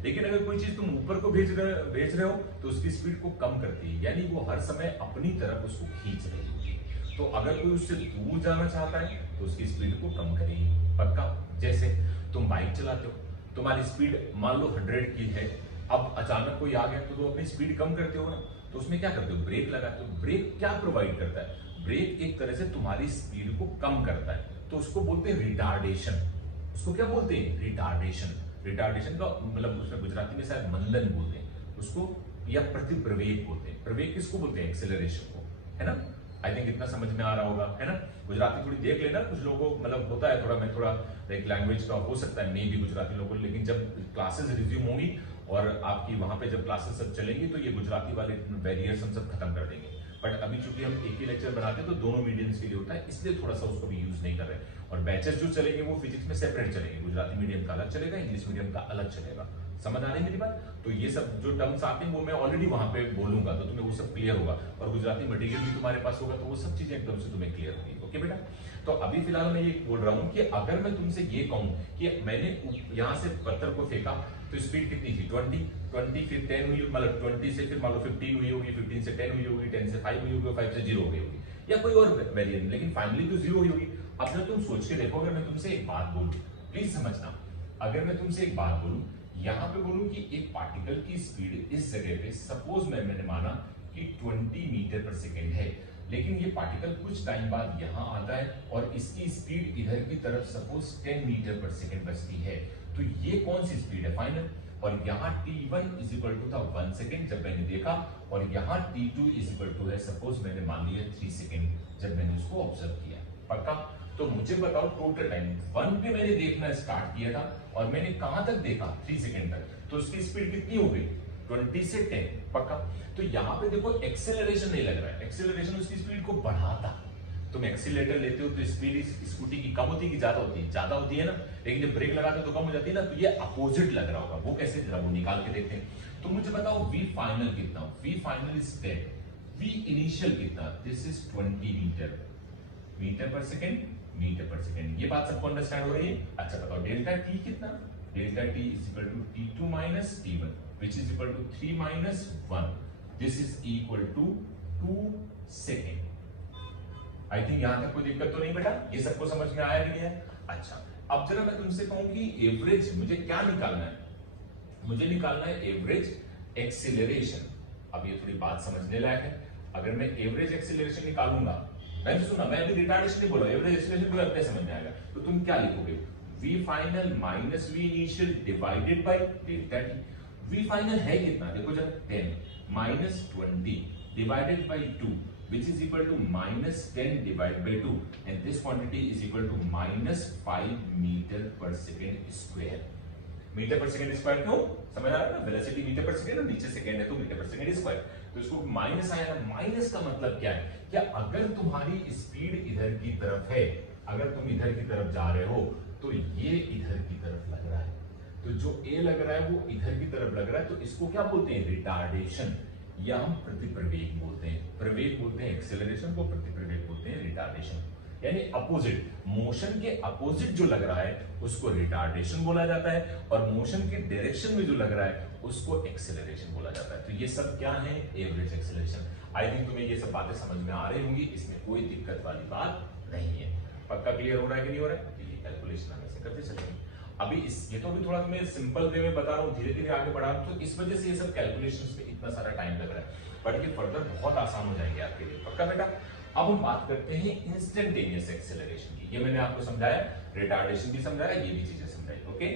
लेकिन अगर कोई चीज तुम ऊपर को भेज रहे हो तो उसकी स्पीड को कम करती है। यानी वो हर समय अपनी तरफ उसको खींच रही होगी। तो अगर कोई उससे दूर जाना चाहता है तो उसकी स्पीड को कम करेगी। पक्का? जैसे तुम बाइक चलाते हो, तुम्हारी स्पीड मान लो 100 की है, अब अचानक कोई आ गया तो तुम अपनी स्पीड कम करते हो ना, तो उसमें क्या करते हो? ब्रेक लगाते हो। ब्रेक क्या प्रोवाइड करता है? ब्रेक एक तरह से तुम्हारी स्पीड को कम करता है, तो उसको बोलते हैं रिटार्डेशन। उसको क्या बोलते हैं? रिटार्डेशन। रिटार्डेशन का मतलब उसमें गुजराती में शायद मंदन बोलते हैं उसको, या प्रतिप्रवेग बोलते हैं। प्रवेग किसको बोलते हैं? एक्सेलरेशन को, है ना? आई थिंक इतना समझ में आ रहा होगा, है ना? गुजराती थोड़ी देख लेना, कुछ लोगों को मतलब होता है थोड़ा, मैं थोड़ा एक लैंग्वेज का हो सकता है, नहीं भी गुजराती लोगों को, लेकिन जब क्लासेस रिज्यूम होंगी और आपकी वहां पे जब क्लासेस सब चलेंगी तो ये गुजराती वाले बैरियर्स हम सब खत्म कर देंगे। बट अभी चूंकि हम एक ही लेक्चर बनाते हैं तो दोनों मीडियम्स के लिए होता है, इसलिए थोड़ा सा उसको भी यूज नहीं कर रहे। और बैचेस जो चलेंगे वो फिजिक्स में सेपरेट चलेंगे, गुजराती मीडियम का अलग चलेगा, इंग्लिश मीडियम का अलग चलेगा। समझ आ रही मेरी बात? तो ये सब जो टर्म्स आते हैं वो मैं ऑलरेडी वहां पे बोलूंगा, तो तुम्हें वो सब क्लियर होगा, और गुजराती मटेरियल भी तुम्हारे पास होगा, तो वो सब चीजें एकदम से तुम्हें क्लियर होगी। ओके बेटा? तो अभी फिलहाल मैं ये बोल रहा हूँ कि अगर मैं तुमसे ये कहूं कि मैंने यहां से पत्थर को फेंका तो स्पीड कितनी थी? 20 फिर 10 हुई, मतलब 20 से फिर मान लो 15 हुई होगी, 15 से 10 हुई होगी, 10 से 5 हुई होगी, 5 से 0 हो गई होगी, या कोई और वेरिएंट, लेकिन फाइनली तो 0 हुई होगी। अब जब तुम सोच के देखो, अगर मैं तुमसे एक बात बोलूं, प्लीज समझना, अगर मैं तुमसे एक बात बोलूं, यहां पे बोलूं कि एक पार्टिकल की स्पीड इस जगह पे सपोज मैंने माना कि 20 मीटर पर सेकेंड है, लेकिन ये पार्टिकल कुछ टाइम बाद यहां आता है और इसकी स्पीड इधर की तरफ सपोज 10 मीटर पर सेकेंड बचती है, तो ये कौन सी स्पीड है? फाइनल। और यहाँ t1 इज इक्वल टू था 1 सेकेंड जब मैंने देखा, और यहाँ t2 इज इक्वल टू है सपोज मैंने मान लिया 3 सेकेंड जब मैंने उसको ऑब्जर्व किया। पक्का? तो मुझे बताओ टोटल टाइम 1 पे मैंने देखना स्टार्ट किया था और मैंने कहां तक देखा? 3 सेकेंड तक, तो उसकी स्पीड कितनी हो गई? 20 से 10। पक्का? तो यहाँ पे देखो एक्सेलरेशन नहीं लग रहा है, एक्सेलरेशन उसकी स्पीड को बढ़ाता। तुम एक्सीलरेटर लेते हो तो स्पीड स्कूटी की कम होती है कि ज्यादा होती है? ज्यादा होती है ना, लेकिन जब ब्रेक लगाते हो तो कम हो जाती है ना, तो ये अपोजिट लग रहा होगा। वो कैसे? जरा वो निकाल के देखते हैं। तो मुझे बताओ v फाइनल कितना? v final is 10, v initial कितना? This is 20 metre, metre per second, metre per second. ये बात सबको अंडरस्टैंड हो रही है? अच्छा बताओ डेल्टा t कितना? Delta t is equal to t2 minus t1 which is equal to 3 minus 1, this is equal to 2 second. I think यहां तक कोई दिक्कत तो नहीं बेटा? ये सबको समझ में आया नहीं है? अच्छा, अब जरा मैं तुमसे कहूं कि एवरेज मुझे क्या निकालना है? मुझे निकालना है एवरेज एक्सीलरेशन। अब ये थोड़ी बात समझने लायक है। अगर मैं एवरेज एक्सीलरेशन निकालूंगा, मैं भी सुना, मैं अभी रिटार्डेशन नहीं बोल रहा, एवरेज एक्सीलरेशन तुम्हें अपने समझ में आएगा। तो तुम क्या लिखोगे? v final minus v initial divided by delta t। v final है कितना? देखो जरा, 10 minus 20 divided by 2 which is equal to minus 10 divided by 2, and this quantity is equal to minus 5 meter per second square। Metre per second square क्यों? समझ आ रहा है ना? Velocity metre per second और नीचे सेकेंड है तो मीटर पर सेकेंड स्क्वायर, तो इसको माइनस आया ना। माइनस का मतलब क्या है? क्या अगर तुम्हारी स्पीड इधर की तरफ है, अगर तुम इधर की तरफ जा रहे हो तो ये इधर की तरफ लग रहा है, तो जो a लग रहा है वो इधर की तरफ लग रहा है, तो इसको क्या बोलते हैं? रिटार्डेशन, या हम प्रतिप्रवेग बोलते हैं। प्रवेग बोलते हैं एक्सेलरेशन को, प्रतिप्रवेग बोलते हैं रिटार्डेशन। यानी अपोजिट, मोशन के अपोजिट जो लग रहा है उसको रिटार्डेशन बोला जाता है, और मोशन के डायरेक्शन में जो लग रहा है उसको एक्सेलरेशन बोला जाता है। तो ये सब क्या है? Average acceleration. आई थिंक तुम्हें ये सब बातें समझ में आ रही होंगी, इसमें कोई दिक्कत वाली बात नहीं है। पक्का क्लियर हो रहा है कि नहीं हो रहा है? तो ये कैलकुलेशन हम ऐसे करते चलेंगे। अभी ये तो अभी थोड़ा मैं सिंपल वे में बता रहा हूँ, धीरे धीरे आगे बढ़ा रहा हूँ, तो इस वजह से ये सब कैलकुलेशंस में इतना सारा टाइम लग रहा है, बट ये फर्दर बहुत आसान हो जाएंगे आपके लिए, पक्का बेटा। अब हम बात करते हैं इंस्टेंटेनियस एक्सेलरेशन की। ये मैंने आपको समझाया, रिटार्डेशन भी समझाया, ये भी चीजें समझाई, ओके।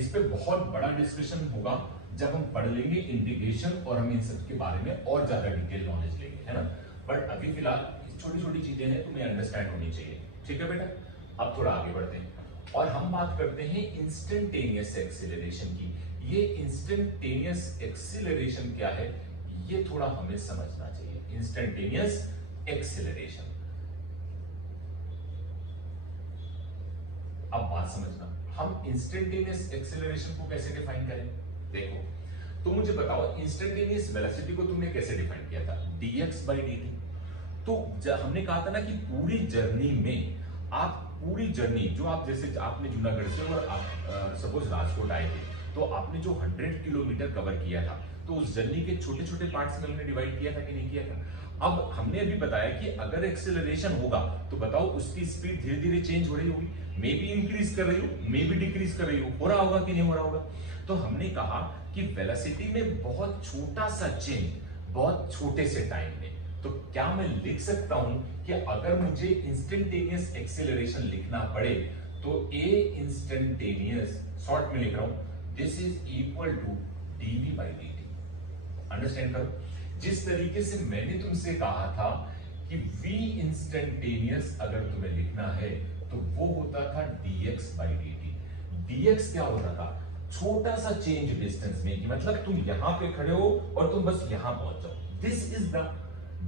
इस पे बहुत बड़ा डिस्कशन होगा जब हम पढ़ लेंगे इंटीग्रेशन, और हम इन सब के बारे में और ज्यादा डिटेल नॉलेज लेंगे, है ना। बट अभी फिलहाल छोटी छोटी चीजें हैं, तुम्हें अंडरस्टैंड होनी चाहिए, ठीक है बेटा। अब थोड़ा आगे बढ़ते हैं और हम बात करते हैं इंस्टेंटेनियस एक्सीलरेशन की। ये इंस्टेंटेनियस एक्सीलरेशन क्या है, ये थोड़ा हमें समझना चाहिए। इंस्टेंटेनियस एक्सीलरेशन, अब बात समझना, हम इंस्टेंटेनियस एक्सीलरेशन को कैसे डिफाइन करें। देखो, तो मुझे बताओ इंस्टेंटेनियस वेलोसिटी को तुमने कैसे डिफाइन किया था, dx/dt। तो हमने कहा था ना कि पूरी जर्नी में, आप पूरी जर्नी जो आप, जैसे आपने जूनागढ़ से और आप सपोज राजकोट आए थे, तो आपने जो 100 किलोमीटर कवर किया था, तो उस जर्नी के छोटे छोटे पार्ट्स में हमने डिवाइड किया था कि नहीं किया था। अब हमने अभी बताया कि अगर एक्सेलरेशन होगा तो बताओ उसकी स्पीड धीरे धीरे चेंज हो रही होगी, मे बी इंक्रीज कर रही हो, मे बी डिक्रीज कर रही हो रहा होगा कि नहीं हो रहा होगा। तो हमने कहा कि वेलोसिटी में बहुत छोटा सा चेंज बहुत छोटे से टाइम में, तो क्या मैं लिख सकता हूं कि अगर मुझे इंस्टेंटेनियस एक्सेलरेशन लिखना पड़े तो ए इंस्टेंटेनियस, शॉर्ट में लिख रहा हूं, this is equal to dv/dt। Understand करो, जिस तरीके से मैंने तुमसे कहा था कि v इंस्टेंटेनियस अगर तुम्हें लिखना है तो वो होता था dx/dt। dx क्या होता था, छोटा सा चेंज डिस्टेंस में, कि मतलब तुम यहां पे खड़े हो और तुम बस यहां पहुंच जाओ, दिस इज द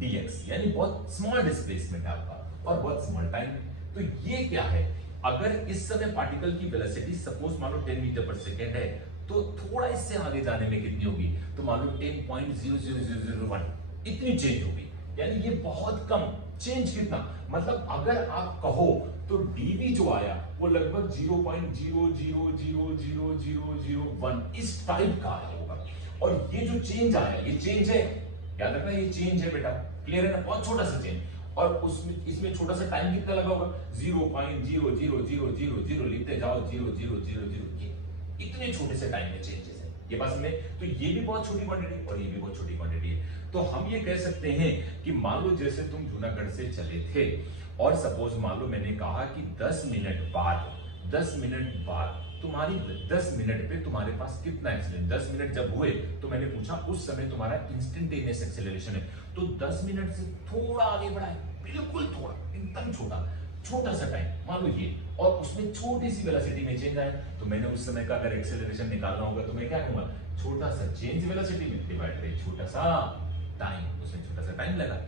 dx, यानी बहुत स्मॉल डिस्प्लेसमेंट है आपका और बहुत स्मॉल टाइम। तो ये क्या है, अगर इस समय पार्टिकल की वेलोसिटी सपोज मान लो 10 मीटर पर सेकेंड है, तो थोड़ा इससे आगे जाने में कितनी होगी, तो मान लो 10.00001 इतनी चेंज होगी, यानी ये बहुत कम चेंज। कितना, मतलब अगर आप कहो तो dv जो आया वो लगभग 0.0000001 इस टाइप का आया होगा। और ये जो चेंज आया, ये चेंज है, याद रखना ये चेंज है बेटा, क्लियर है ना, बहुत छोटा सा चेंज। और उसमें इसमें छोटा सा टाइम कितना लगा होगा, 0.00000 लिखते जाओ 0000, ये इतने छोटे से टाइम में चेंजेस है, ये बात में। तो ये भी बहुत छोटी क्वांटिटी और ये भी बहुत छोटी क्वांटिटी है। तो हम ये कह सकते हैं कि मान लो जैसे तुम जूनागढ़ से चले थे और सपोज मान लो मैंने कहा कि 10 मिनट बाद तुम्हारी 10 मिनट पे तुम्हारे पास कितना एक्सीलरेशन, 10 मिनट जब हुए तो मैंने पूछा उस समय तुम्हारा इंस्टेंटेनियस एक्सेलरेशन है, तो 10 मिनट से थोड़ा आगे बढ़ा है, बिल्कुल थोड़ा, एकदम छोटा सा टाइम मान लो ये, और उसमें छोटी सी वेलोसिटी में चेंज आया, तो मैंने उस समय का अगर एक्सेलरेशन निकालना होगा तो मैं क्या कहूंगा, छोटा सा चेंज वेलोसिटी में डिवाइड बाय छोटा सा टाइम, उसमें छोटा सा टाइम लगा।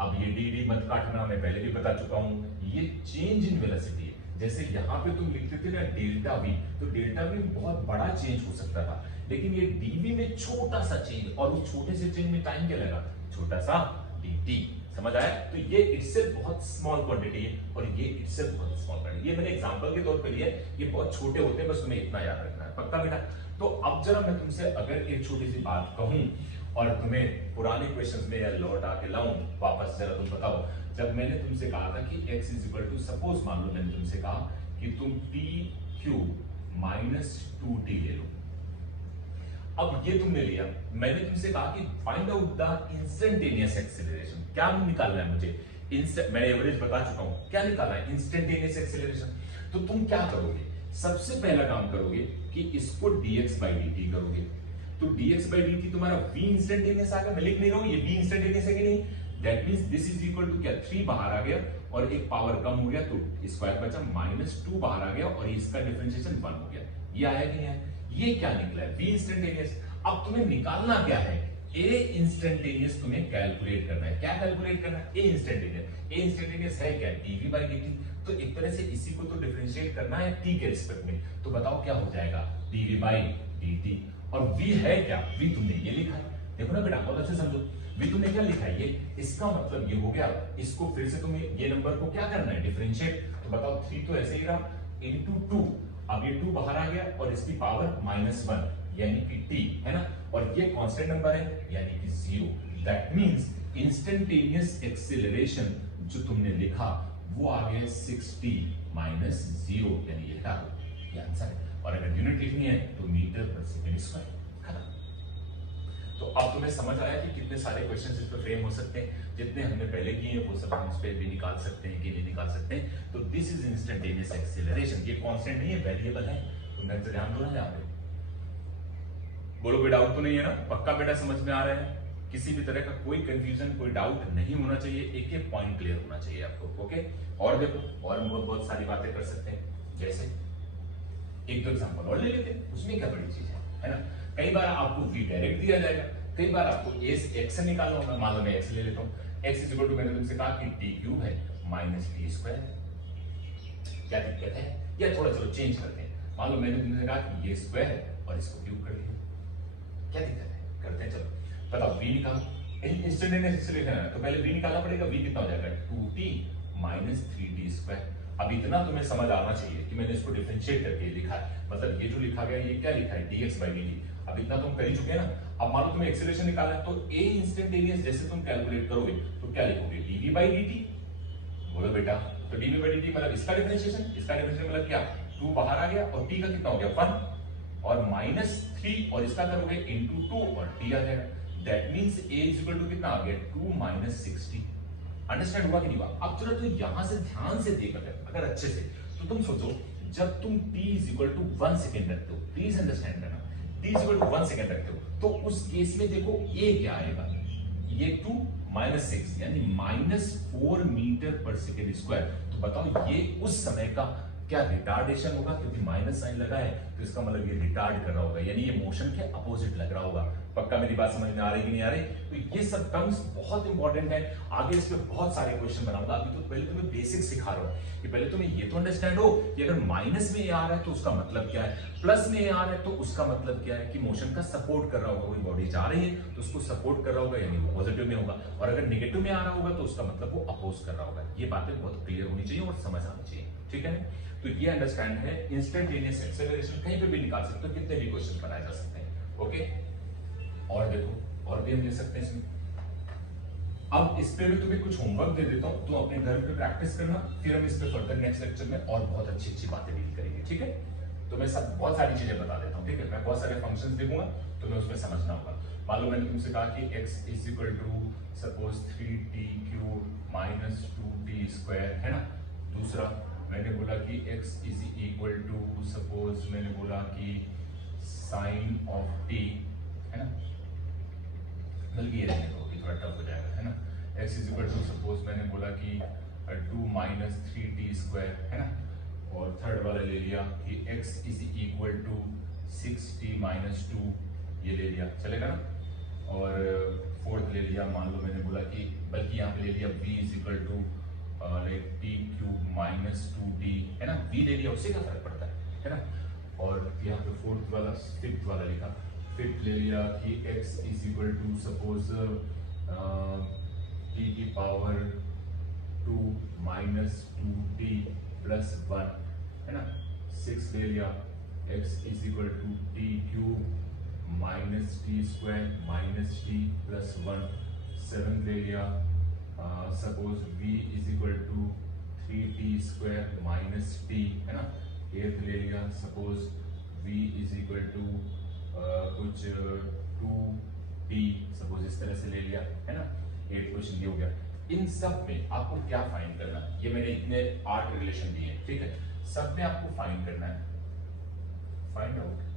अब ये dd मत काटना, मैं पहले भी बता चुका हूं, ये चेंज इन वेलोसिटी है। जैसे यहां पे तुम लिखते थे ना डेल्टा v, तो डेल्टा v में बहुत बड़ा चेंज हो सकता था, लेकिन ये dv में छोटा सा चेंज, और उस छोटे से चेंज में टाइम क्या लगा, छोटा सा dt। समझ आया। तो ये इटसेल्फ बहुत स्मॉल क्वांटिटी है और ये इटसेल्फ बहुत स्मॉल क्वांटिटी। ये मैंने एग्जांपल के तौर पे लिया है, ये बहुत छोटे होते हैं, बस तुम्हें इतना याद रखना है, पक्का बेटा। तो अब जरा मैं तुमसे अगर एक छोटी सी बात कहूं और तुम्हें पुराने क्वेश्चंस में या लौट आके लाऊं वापस, जरा तुम बताओ, जब मैंने तुमसे कहा था कि x is equal to, suppose मान लो मैंने तुमसे कहा कि तुम t³ - 2t ले लो। अब ये तुमने लिया, मैंने तुमसे कहा कि find out the instantaneous acceleration. क्या निकालना है मुझे, मैं एवरेज बता चुका हूं, क्या निकालना है, इंस्टेंटेनियस एक्सेलरेशन। तो तुम क्या करोगे, सबसे पहला काम करोगे कि इसको dx/dt करोगे। तो dx/dt तुम्हारा v इंस्टेंटेनियस आ गया, मैं लिख नहीं रहा हूं, ये v इंस्टेंटेनियस है कि नहीं, that means this is equal to क्या, 3 बाहर आ गया और एक पावर कम हो गया तो स्क्वायर बचा, -2 बाहर आ गया और इसका डिफरेंशिएशन 1 हो गया। ये आया कि नहीं आया, ये क्या निकला है, v इंस्टेंटेनियस। अब तुम्हें निकालना क्या है, a इंस्टेंटेनियस तुम्हें कैलकुलेट करना है। क्या कैलकुलेट करना है, a इंस्टेंटेनियस है क्या, dv/dt। तो एक तरह से इसी को तो डिफरेंशिएट करना है t के रिस्पेक्ट में, तो बताओ क्या हो जाएगा, dv/dt। और v है क्या, v तुमने ये लिखा है, देखो ना बेटा बहुत अच्छे समझो, v तुमने क्या लिखा है ये, इसका मतलब ये हो गया, इसको फिर से तुम्हें ये नंबर को क्या करना है, डिफरेंशिएट। तो बताओ 3 तो ऐसे ही रहा, इनटू 2, अब ये 2 बाहर आ गया और इसकी पावर -1 यानी कि t है ना, और ये कांस्टेंट नंबर है यानी कि 0। दैट मींस इंस्टेंटेनियस एक्सेलरेशन जो तुमने लिखा वो आ गया 60 माइनस 0, यानी ये हटा दो, ये आंसर है। और अगर यूनिट लिखनी है तो मीटर पर सेकेंड स्क्वायर, खत्म। तो अब तुम्हें समझ आया कि कितने सारे क्वेश्चंस इस पे फ्रेम हो सकते हैं। जितने हमने पहले किए हैं वो सब हम इस पे भी निकाल सकते हैं कि नहीं निकाल सकते हैं। तो दिस इज इंस्टेंटेनियस एक्सीलरेशन। ये कांस्टेंट नहीं है, वेरिएबल है। तुमने तो ध्यान दो ना यहाँ पे। बोलो कोई डाउट तो नहीं है ना? पक्का बेटा समझ में आ रहा है? किसी भी तरह का कोई कंफ्यूजन, कोई डाउट नहीं होना चाहिए। एक एक पॉइंट क्लियर होना चाहिए आपको। ओके, और देखो, और बहुत सारी बातें कर सकते हैं। जैसे एक तो एग्जांपल और ले लेते हैं, उसमें क्या बड़ी चीज है ना? कई बार आपको v डायरेक्ट दिया जाएगा, कई बार आपको x से निकालना होगा। मान लो मैं x ले लेता हूँ, x इज इक्वल टू, मैंने तुमसे कहा कि t क्यूब है माइनस टी स्क्वायर। क्या दिक्कत है? या थोड़ा चलो चेंज करते हैं। मान लो मैंने तुमसे कहा कि ये स्क्वायर है और इसको क्यूब कर दिया, क्या दिक्कत है? करते हैं, चलो बताओ। v निकालो, इंस्टेंटेनियस एक्सीलरेशन है तो पहले v निकालना पड़ेगा। v कितना हो जाएगा? 2t minus 3t square. अब इतना तुम्हें समझ आना चाहिए कि मैंने इसको डिफरेंशिएट करके लिखा है, मतलब ये जो लिखा गया ये क्या लिखा है? dx by dt। अब इतना तुम कर ही चुके हैं ना। अब मान लो तुम्हें एक्सीलरेशन निकालना है तो a इंस्टेंटेनियस जैसे तुम कैलकुलेट करोगे तो क्या लिखोगे? dv by dt। बोलो बेटा, तो dv by dt मतलब इसका डिफरेंशिएशन, इसका डिफरेंशिएशन मतलब क्या? 2 बाहर आ गया और t का कितना हो गया? 1 और माइनस 3 और इसका करोगे इनटू 2 और t आ जाएगा। That means a is equal to कितना आ गया? 2 माइनस 60। अंडरस्टैंड हुआ कि नहीं हुआ? अब जरा तो यहां से ध्यान से देख अगर अच्छे से, तो तुम सोचो जब तुम t is equal to 1 second रखते हो, प्लीज अंडरस्टैंड करना, t is equal to 1 second रखते हो तो उस केस में देखो a क्या आएगा? ये 2 माइनस 6 यानी minus 4 metre per second square. तो बताओ ये उस समय का क्या रिटार्डेशन होगा? क्योंकि माइनस साइन लगा है तो इसका मतलब ये रिटार्ड कर रहा होगा, यानी ये मोशन के अपोजिट लग रहा होगा। पक्का मेरी बात समझ में आ रही कि नहीं आ रही? तो ये सब टर्म्स बहुत इंपॉर्टेंट है। आगे इस पे बहुत सारे क्वेश्चन बनाऊंगा। अभी तो पहले तुम्हें बेसिक सिखा रहा हूं कि पहले तुम्हें ये तो अंडरस्टैंड हो कि अगर माइनस में ये आ रहा है तो उसका मतलब क्या है, प्लस में ये आ रहा है तो उसका मतलब क्या है कि मोशन का सपोर्ट कर रहा होगा। कोई बॉडी जा रही है तो उसको सपोर्ट कर रहा होगा, यानी वो पॉजिटिव में होगा, और अगर नेगेटिव में आ रहा होगा तो उसका मतलब वो अपोज कर रहा होगा। ये बातें बहुत क्लियर होनी चाहिए और समझ आनी चाहिए, ठीक है? तो ये अंडरस्टैंड है। इंस्टेंटेनियस एक्सेलरेशन कहीं पे भी निकाल सकते हो, कितने भी क्वेश्चन बनाए जा सकते हैं। ओके, और देखो, और भी हम ले सकते हैं इसमें। अब इस पे भी तुम्हें कुछ होमवर्क दे देता हूं, तो अपने घर पे प्रैक्टिस करना, फिर हम इस पे फर्दर नेक्स्ट लेक्चर में और बहुत अच्छी अच्छी बातें डील करेंगे, ठीक है? तो मैं सब बहुत सारी चीजें बता देता हूं, ठीक है? मैं बहुत सारे फंक्शंस देखूंगा, तुम्हें उसमें समझना होगा। मान लो मैंने तुमसे कहा कि x is equal to suppose 3t cube minus 2t square, है ना? दूसरा मैंने बोला कि x is equal to suppose मैंने बोला कि साइन ऑफ t, है ना? बल्कि ये रहने दो, थोड़ा टफ हो जाएगा, है ना? x is equal to suppose मैंने बोला कि 2 माइनस 3t स्क्वायर, है ना? और थर्ड वाला ले लिया कि x is equal to 6t minus 2, ये ले लिया, चलेगा ना? और फोर्थ ले लिया, मान लो मैंने बोला कि बल्कि यहाँ पे ले लिया v is equal to t cube minus 2t, है ना? v ले लिया, उससे क्या फर्क पड़ता है ना? और यहाँ पे फोर्थ वाला, फिफ्थ वाला लिखा, फिफ्थ ले लिया कि x is equal to suppose t की पावर 2 माइनस 2t प्लस 1, है ना? 6 ले लिया x is equal to t cube minus t square minus t plus 1, 7 ले लिया suppose v is equal to 3t square minus t, है ना? 8 ले लिया suppose v is equal to कुछ 2t सपोज, इस तरह से ले लिया, है ना? 8 क्वेश्चन ये हो गया। इन सब में आपको क्या फाइंड करना है? ये मैंने इतने 8 रिलेशन दिए, ठीक है? सब में आपको फाइंड करना है, find out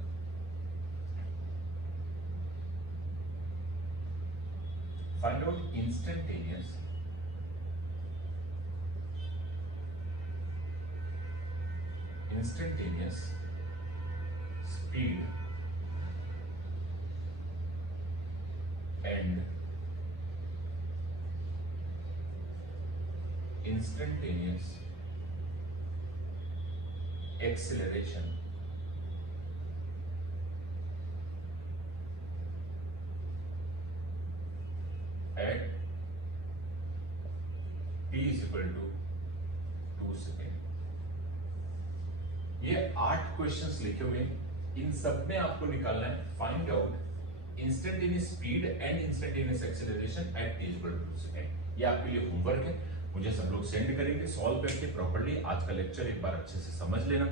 instantaneous speed and instantaneous acceleration at t is equal to 2 second. ये 8 क्वेश्चंस लिखे हुए हैं, इन सब में आपको निकालना है find out instantaneous speed and instantaneous acceleration at t equal to 2 second. ये आपके लिए होमवर्क है। मुझे सब लोग सेंड करेंगे सॉल्व करके प्रॉपर्ली। आज का लेक्चर एक बार अच्छे से समझ लेना,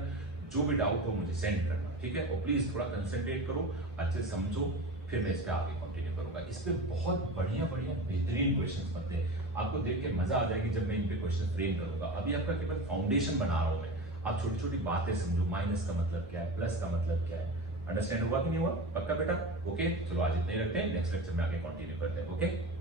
जो भी डाउट हो मुझे सेंड करना, ठीक है। और प्लीज थोड़ा कंसंट्रेट करो, अच्छे से समझो, फिर मैं इस पे आगे कंटिन्यू करूंगा। इस पे बहुत बढ़िया बढ़िया बेहतरीन क्वेश्चंस बनते हैं, आपको देख के मजा आ जाएगी जब मैं इन पे क्वेश्चन फ्रेम करूंगा। अभी आपका केवल फाउंडेशन बना रहा हूं मैं, आप छोटी छोटी बातें समझो, माइनस का मतलब क्या है, प्लस का मतलब क्या है। अंडरस्टैंड हुआ कि नहीं हुआ? पक्का बेटा? ओके, चलो आज इतना ही रखते हैं, नेक्स्ट लेक्चर में आगे कंटिन्यू करते हैं। ओके।